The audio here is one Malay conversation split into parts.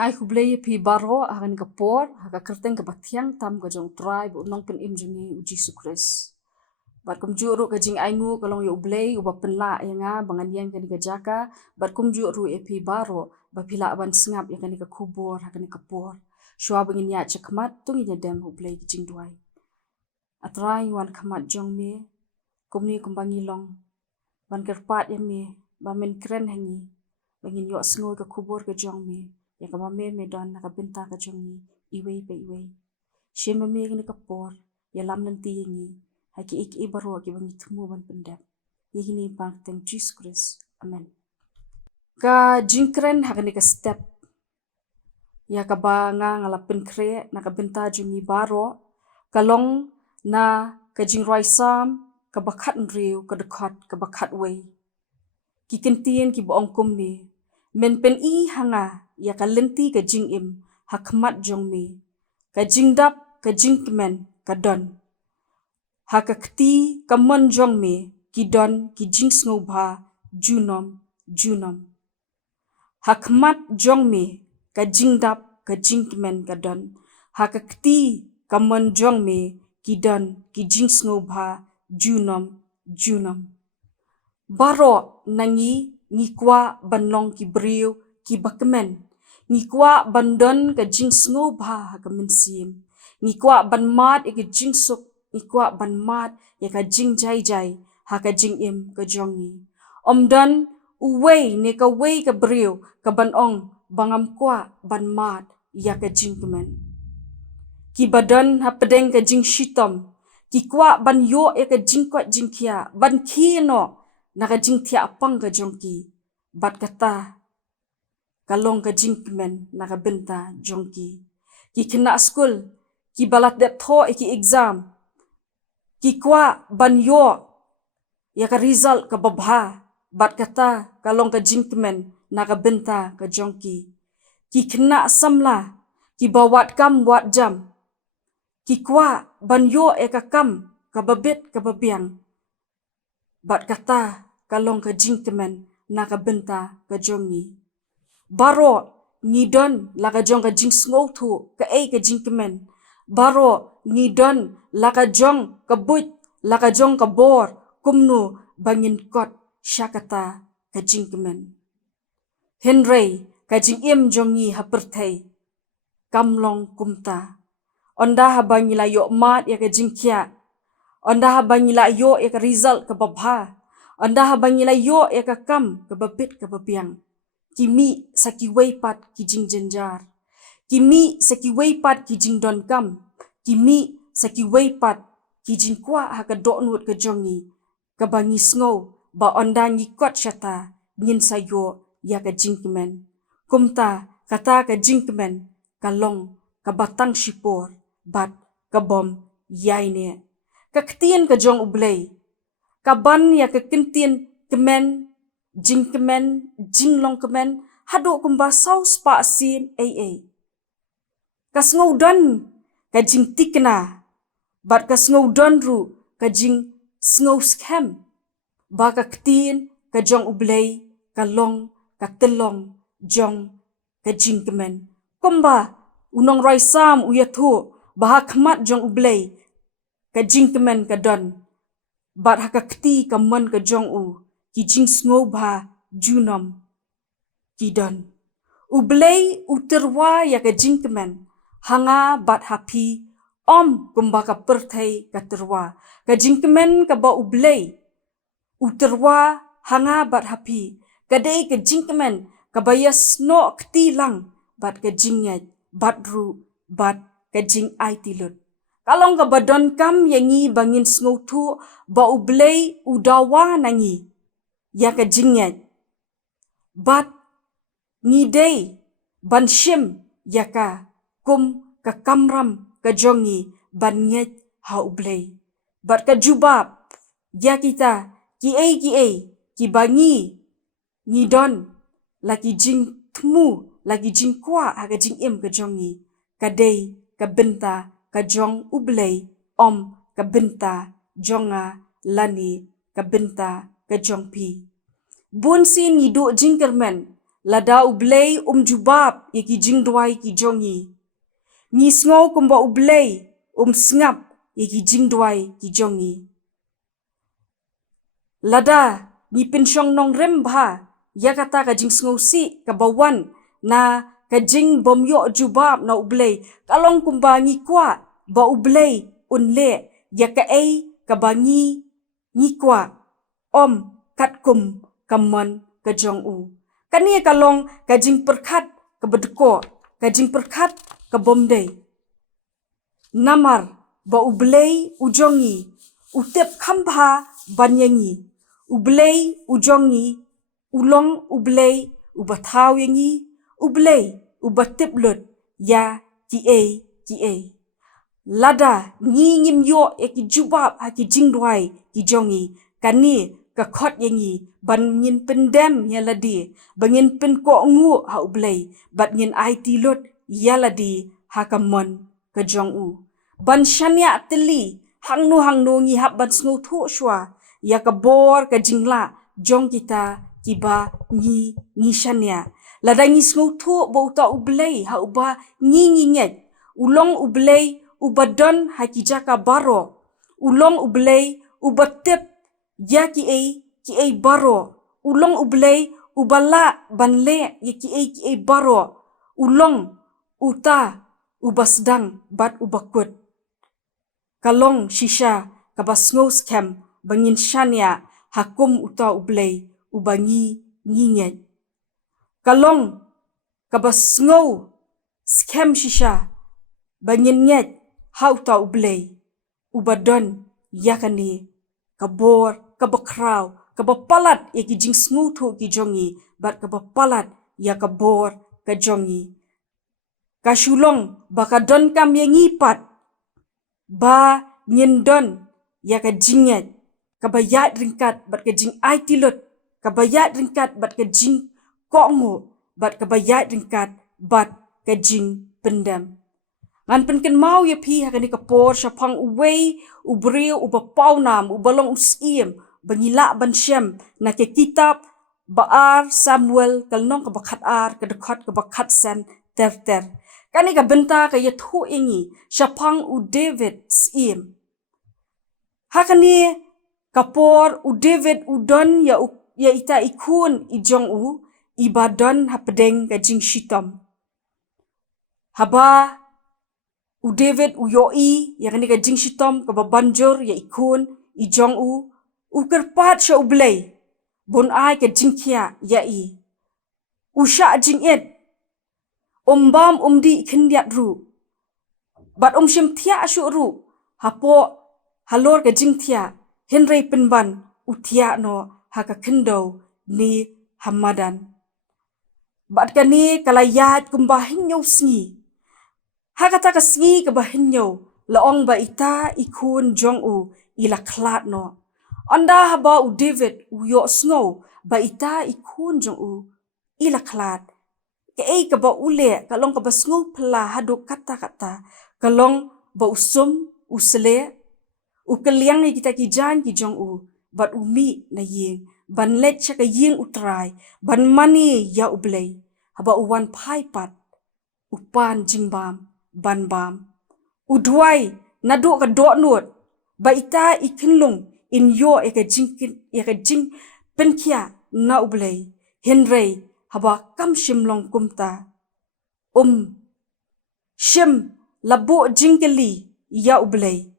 ngai U Blei pi baro akan kapor haka kyrteng ka bathiang tam ka jong tribe unong pen im jungi U Khrist. Bat kum ru ka jing aingu kalong U Blei u bapenla yanga bangan yang kani ka jaka bat kum ru pi baro bapila ban sngap yang kani ka kubor haka ni kapor. Shua bangin ya chakmat tung inya dem U Blei jing duai. Atrai wan kamat jong me kumni kumbangi long ban kerpat ya me bamen kren hangi bangin yo sngoy ka kubor ka jong me ya ka mame me don naka benta ka jongi iwei pe iwei shema me gini kapor ya lam nanti yengi haki ik baro ki bangi thmu ban pendap yigini bang teng Jesus Christ amen. Ka jingkren hakani ka step ya ka ba nga ngala penkre naka benta jongi baro kalong na ka jingroi Salm ka bakat nriu ka dekat ka bakat wei ki Kentien ki boong kumni men pen i hanga ya ka lenti ka jingim hakmat jong me ka jingdap ka jingkemen ka don ha ka kti ka mon jong me ki don ki sngewbha junom hakmat jong me ka jingdap ka jingkemen ka don ha ka kti ka mon jong me ki don ki sngewbha junom baro nangi ngikwa banlong ki briu ki bakmen ngikwa bandon ka sngewbha ka mynsiem ngikwa ban mat ka jingsuk ngikwa ban mat ya ka jingjai ha ka jingim ka jongi omdan uwei ne ka wei ka briu ka banong bangam kwa ban mat ya ka jingkemen ki badan ha pedeng ka shitom ki kwa ban yo ya ka jingkwat jingkia ban kino na ka jingtia apang ka jongki bat kata kalong ka jingkemen na ka benta jongki ki kena school ki balat dep tho ki exam ki kwa ban yo ya ka result ka babha bat kata kalong ka jingkemen na ka benta ka jongki ki kena samla ki bawat kam wat jam ki kwa ban yo ya ka kam ka babet ka babiang bat kata kalong ka jingkemen na ka benta ka jongi baro ngidon la ka jong ka jingsngou thu ka ka jingkemen baro ngidon la ka jong ka but la ka jong ka bor kumno bangin kot syakata ka jingkemen henrei ka jingim jongi haperthei kamlong kumta onda ha bangila yo mat ya ka jingkia onda ha bangila yo ya ka result ka babha onda ha bangila yo ya ka kam ka babit ka babiang kimi saki weipat ki jingjenjar kimi saki weipat ki jingdon kam kimi saki weipat ki jingkwa ha ka donut ka jongi ka bangi sngow ba onda ngikot syata ngin sayo ya ka jingkemen kumta kata ka jingkemen kalong ka batang shipor bat ka bom yaine Ka Ktien ka jong U Blei ka ban ya ka Kentien kemen jingkemen jinglong kemen hado kumba sau spa sin ka sngow ka jing tikna bat ka sngow ru ka jing sngow scam ba ka Ktien ka jong U Blei ka long ka telong jong ka jingkemen kumba unong roi Salm u yathu ba khmat jong U Blei ka jingkemen ka don bat ha ka kti ka mon ka jong u ki sngewbha junom ki don U Blei u terwa ya ka jingkemen hanga bat happy om kumba ka perthei ka terwa ka jingkemen ka ba U Blei u terwa hanga bat happy ka dei ka jingkemen ka bayas no kti lang bat ka jingyat bat ru bat ka jing ai tilut kalong ka badon kam yangi bangin sngow thu ba U Blei u dawa nangi ya ka jingyat bat ngidei ban shim ya ka kum ka kamram ka jongi ban nyet ha U Blei bat ka jubab ya kita ki ki bangi ngidon lagi jingthmu lagi jingkwa ha ka jingim ka jongi ka dei ka benta ka jong U Blei om ka benta jonga lani ka benta ka jong pi bun sin ngidu jingkermen Lada U Blei jubab ya ki jingdwai ki jongi. Ngi sngo kumba U Blei sngap ya ki jingdwai ki jongi. Lada ngi pinsyong nong rembha ya kata ka jing sngo si ka bawan na ka jing bomyo jubab na U Blei. Kalong kumba ngi kwa ba U Blei unle ya ka ka bangi ngi kwa kat kum kaman ka jong u. Kani kalong ka jing perkat ka bedko, ka jing perkat ka bomdei. Namar ba U Blei jongi, utep kambha banyangi. U Blei jongi, ulong U Blei bataw yangi, U Blei batip lut ya ki. Lada ngi ngim yo ki jubab ha ki jingdwai ki jongi. Kani ka khot yangi ban ngin pendem ya ladi, bangin pen ko ngu ha U Blei, bat ngin IT lut ya ladi ha kamon ka jong u. Ban shanya teli hangno ngi hap ban sngu thu shwa ya ka bor ka jingla jong kita kiba ngi shanya. Lada ngi sngu thu bo uta U Blei ha uba ngi nget. Ulong U Blei badon ha ki jaka baro. Ulong U Blei batip ya ki baro. Ulong U Blei bala banle ya ki baro. Ulong uta basdang bat bakut. Kalong shisha kabasngo scam bangin shania hakum uta U Blei bangi nginget. Kalong kabasngo scam shisha bangin nget ha uta U Blei badon yakani kabor kabakraw kabapalat ya ki jing sngu thu ki jongi bat kabapalat ya kabor ka jongi. Kasulong baka don kam yang ngipat ba nyendon ya ka jinget kabayat ringkat bat ka jing aitilot, kabayat ringkat bat ka jing kongo, bat kabayat ringkat bat ka jing pendam. Ngan penken mau ya pi hakani kapor syapang uwei ubreu ubapawnam ubalong usiem bangila mynsiem na ke kitab baar Samuel kalnong kabakat ar kadekot kabakat sen ter. Kani ka benta ka yathu ingi syapang u David siem. Hakani kapor u David udon ya ita ikun ijong u ibadon hapedeng ka jing shitom. Haba u David yoi ya kani ka jing shitom ka babanjur ya ikun ijong u kerpat sya U Blei bon ai ka jing kia ya usha jing et bam di khendiat ru bat shim thia syu ru hapo halor ka jing thia henrei penban uthia no haka khendo ni hamadan. Bat kani kalayat kumba hinyo sngi. Hakata ka sngi ka bahinyo laong ba ita ikun jong u ila klat no. Anda haba u David yo sngo ba ita ikun jong u ila klat. Ka ba ule kalong ka ba sngo pela haduk kata-kata kalong ba usum usle ukeliang ni kita kijan ki jong u bat umi na ying ban let cha ka ying utrai ban mani ya U Blei haba uwan pai pat upan jingbam ban bam udwai nadu ka do nut ba ita ikinlung in yo ka jing penkia na U Blei henrei haba kam shimlong kumta shim labo jingkeli ya U Blei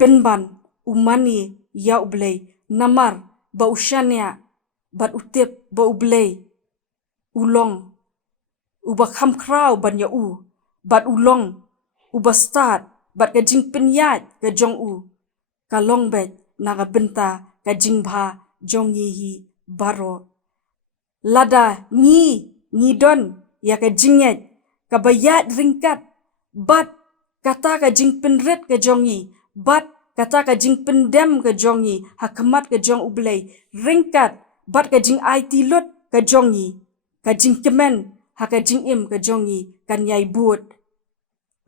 penban umani ya U Blei namar ba ushania bat utip ba U Blei ulong uba kham kraw ban ya u bat ulong uba start bat ka jing penyat ka jong u kalong bet naga benta ka jingbha jong yi baro. Lada ngi don ya ka jinget ka bayat ringkat bat kata ka jing penret ka jongi bat kata ka jing pendem ka jongi hakamat ka jong U Blei ringkat bat ka jing IT lot ka jongi ka jing kemen haka jingim ka jongi kan yai but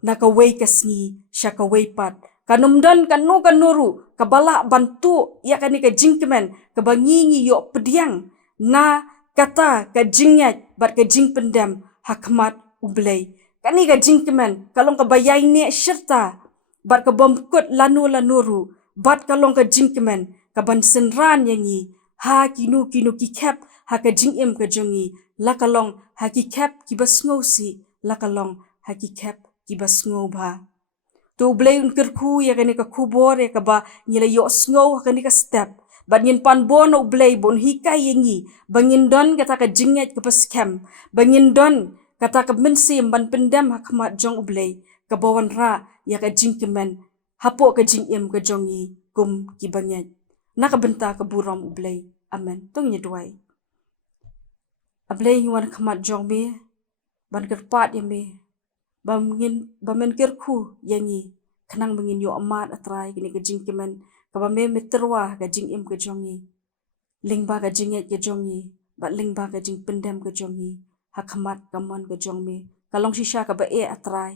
na ka wei ka sngi sya ka wei pat kanumdan kanu kanuru kabala bantu ya kani ka jing kemen ka bangi yo pediang na kata ka jingyat bat ka jing pendam hakmat U Blei. Kani ka jing kemen kalong ka bayai ne serta bat ka bomkut lanu bat kalong ka jing kemen ka ban senran yangi ha kinu ki kep ha ka jingim ka jongi la kalong ha ki kep ki basngousi la kalong ha ki kep ki basngewbha. Tu Blei un kerku ya kani ka kubor ya ka ba ngila yo snow kani ka step bat ngin pan bon U Blei bon hikai yangi bangin don kata ka jingyat ka paskem bangin don kata ka mynsiem ban pendam hakmat jong U Blei ka bawan ra ya ka jingkemen hapo ka jingim ka jongi kum ki banyat na ka benta ka buram U Blei. Amen. Tung nyeduai. A Blei yuan khamat jong me ban kerpat ya me bamen kerku yangi khnang mengin yo amat atrai kini ka jingkemen ka ba me terwa ka jingim ka jongi lingba ka jingyat ka jongi bat lingba ka jing pendam ka jongi hakmat kaman ka jong me kalong shisha ka ba atrai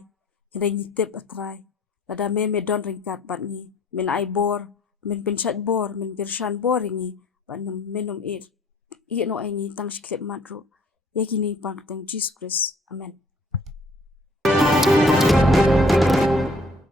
kini ngitip atrai lada me don ringkat bat ngi min ai bor min pinchat bor min girshan bor ingi bat menum no ai ngi tang shiklip madro yakini pang teng Jesus Khrist. Amen.